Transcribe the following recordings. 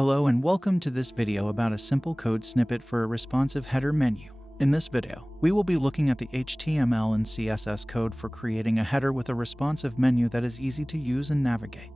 Hello and welcome to this video about a simple code snippet for a responsive header menu. In this video, we will be looking at the HTML and CSS code for creating a header with a responsive menu that is easy to use and navigate.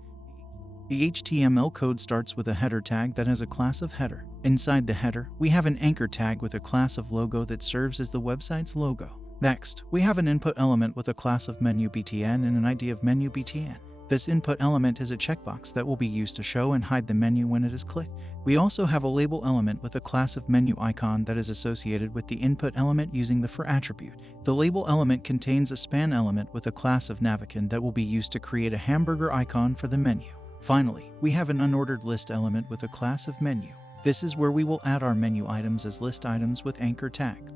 The HTML code starts with a header tag that has a class of header. Inside the header, we have an anchor tag with a class of logo that serves as the website's logo. Next, we have an input element with a class of menu btn and an ID of menu btn. This input element is a checkbox that will be used to show and hide the menu when it is clicked. We also have a label element with a class of menu icon that is associated with the input element using the for attribute. The label element contains a span element with a class of navicon that will be used to create a hamburger icon for the menu. Finally, we have an unordered list element with a class of menu. This is where we will add our menu items as list items with anchor tags.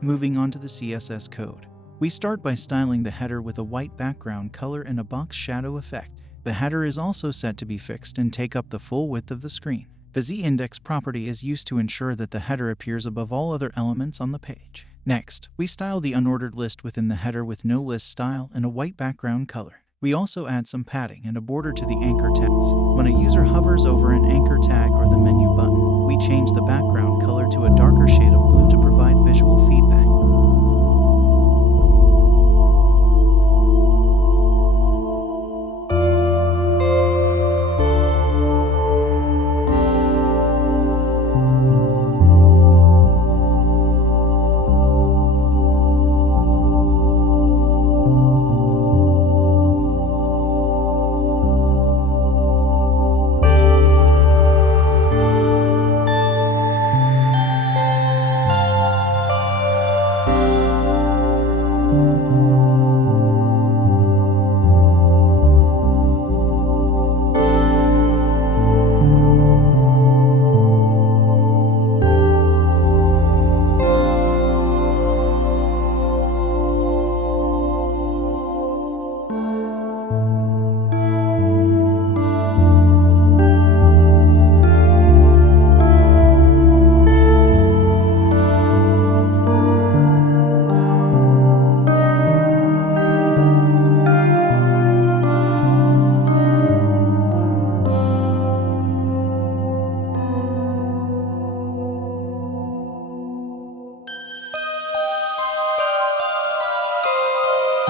Moving on to the CSS code. We start by styling the header with a white background color and a box shadow effect. The header is also set to be fixed and take up the full width of the screen. The z-index property is used to ensure that the header appears above all other elements on the page. Next, we style the unordered list within the header with no list style and a white background color. We also add some padding and a border to the anchor tags. When a user hovers over an anchor tag or the menu button, we change the background color to a darker shade of blue to provide visual feedback.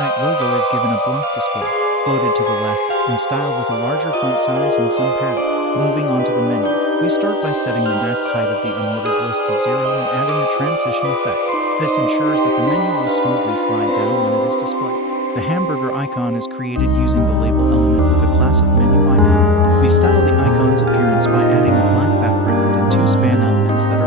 Site logo is given a block display, floated to the left, and styled with a larger font size and some padding. Moving on to the menu, we start by setting the max height of the unordered list to 0 and adding a transition effect. This ensures that the menu will smoothly slide down when it is displayed. The hamburger icon is created using the label element with a class of menu icon. We style the icon's appearance by adding a black background and two span elements that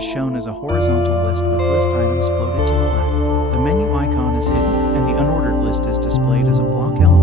is shown as a horizontal list with list items floated to the left. The menu icon is hidden, and the unordered list is displayed as a block element.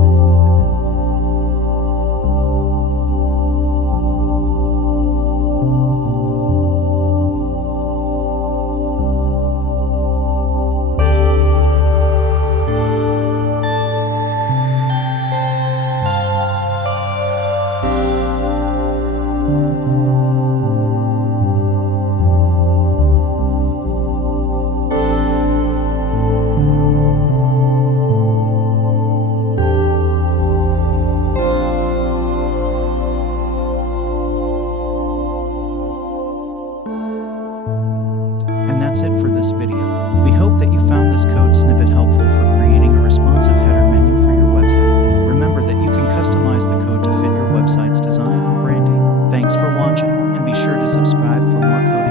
And that's it for this video. We hope that you found this code snippet helpful for creating a responsive header menu for your website. Remember that you can customize the code to fit your website's design and branding. Thanks for watching, and be sure to subscribe for more code